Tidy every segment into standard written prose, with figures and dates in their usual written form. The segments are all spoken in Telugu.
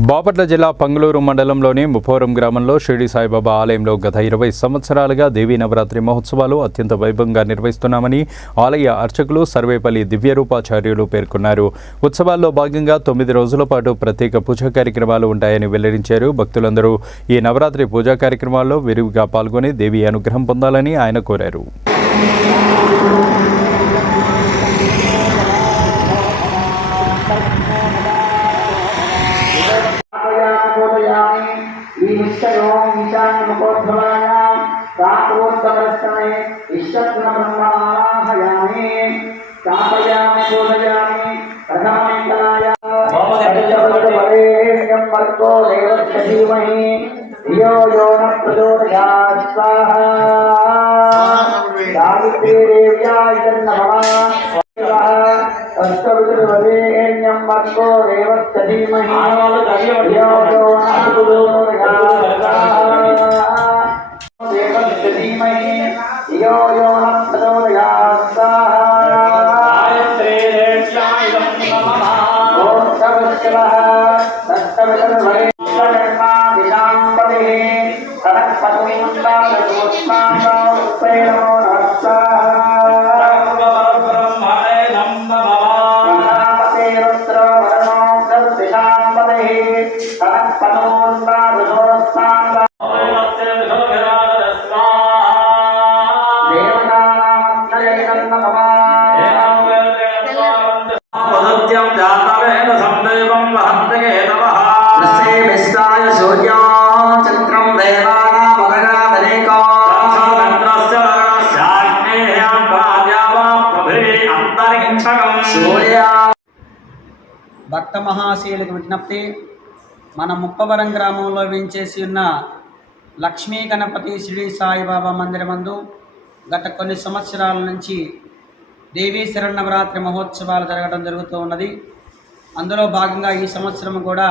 బాపట్ల జిల్లా పంగులూరు మండలంలోని ముప్పోరం గ్రామంలో షిరిడి సాయిబాబా ఆలయంలో గత 20 సంవత్సరాలుగా దేవీ నవరాత్రి మహోత్సవాలు అత్యంత వైభవంగా నిర్వహిస్తున్నామని ఆలయ అర్చకులు సర్వేపల్లి దివ్యరూపాచార్యులు పేర్కొన్నారు. ఉత్సవాల్లో భాగంగా 9 రోజుల పాటు ప్రత్యేక పూజా కార్యక్రమాలు ఉంటాయని వెల్లడించారు. భక్తులందరూ ఈ నవరాత్రి పూజా కార్యక్రమాల్లో విరివిగా పాల్గొని దేవి అనుగ్రహం పొందాలని ఆయన కోరారు. భక్త మహాశయులకు విజ్ఞప్తి. మన ముప్పవరం గ్రామంలో వేంచేసి ఉన్న లక్ష్మీ గణపతి షిరిడి సాయిబాబా మందిరమందు గత కొన్ని సంవత్సరాల నుంచి దేవీ శరన్నవరాత్రి మహోత్సవాలు జరగడం జరుగుతూ ఉన్నది. అందులో భాగంగా ఈ సంవత్సరం కూడా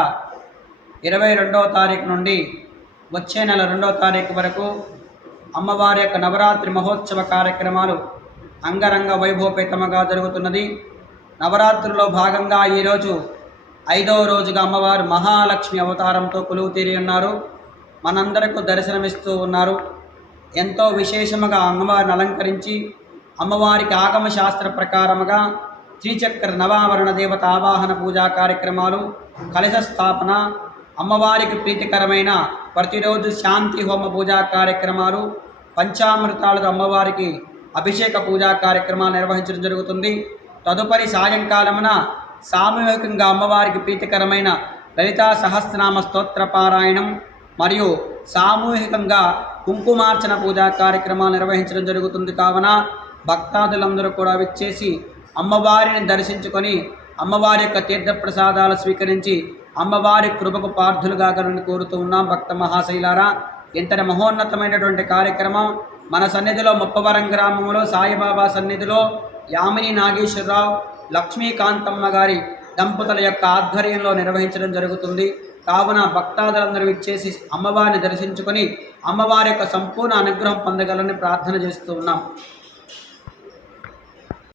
22వ తారీఖు నుండి వచ్చే నెల 2వ తారీఖు వరకు అమ్మవారి యొక్క నవరాత్రి మహోత్సవ కార్యక్రమాలు అంగరంగ వైభవపేతముగా జరుగుతున్నది. నవరాత్రుల్లో భాగంగా ఈరోజు 5వ రోజుగా అమ్మవారు మహాలక్ష్మి అవతారంతో కొలువు తీరి ఉన్నారు. మనందరకు దర్శనమిస్తూ ఉన్నారు. ఎంతో విశేషముగా అమ్మవారిని అలంకరించి అమ్మవారికి ఆగమ శాస్త్ర ప్రకారముగా శ్రీచక్ర నవావరణ దేవత ఆవాహన పూజా కార్యక్రమాలు, కలశ స్థాపన, అమ్మవారికి ప్రీతికరమైన ప్రతిరోజు శాంతి హోమ పూజా కార్యక్రమాలు, పంచామృతాలతో అమ్మవారికి అభిషేక పూజా కార్యక్రమాలు నిర్వహించడం జరుగుతుంది. తదుపరి సాయంకాలమున సామూహికంగా అమ్మవారికి ప్రీతికరమైన లలితా సహస్రనామ స్తోత్ర పారాయణం మరియు సామూహికంగా కుంకుమార్చన పూజా కార్యక్రమాలు నిర్వహించడం జరుగుతుంది. కావున భక్తాదులందరూ కూడా విచ్చేసి అమ్మవారిని దర్శించుకొని అమ్మవారి యొక్క తీర్థప్రసాదాలు స్వీకరించి అమ్మవారి కృపకు పార్థులుగా కోరుతూ ఉన్నాం. భక్త మహాశైలారా, ఇంతటి మహోన్నతమైనటువంటి కార్యక్రమం మన సన్నిధిలో ముప్పవరం గ్రామంలో సాయిబాబా సన్నిధిలో యామిని నాగేశ్వరరావు, లక్ష్మీకాంతమ్మ గారి దంపతుల యొక్క ఆధ్వర్యంలో నిర్వహించడం జరుగుతుంది. కావున భక్తాదులందరూ ఇచ్చేసి అమ్మవారిని దర్శించుకొని అమ్మవారి యొక్క సంపూర్ణ అనుగ్రహం పొందగలని ప్రార్థన చేస్తూ ఉన్నాం.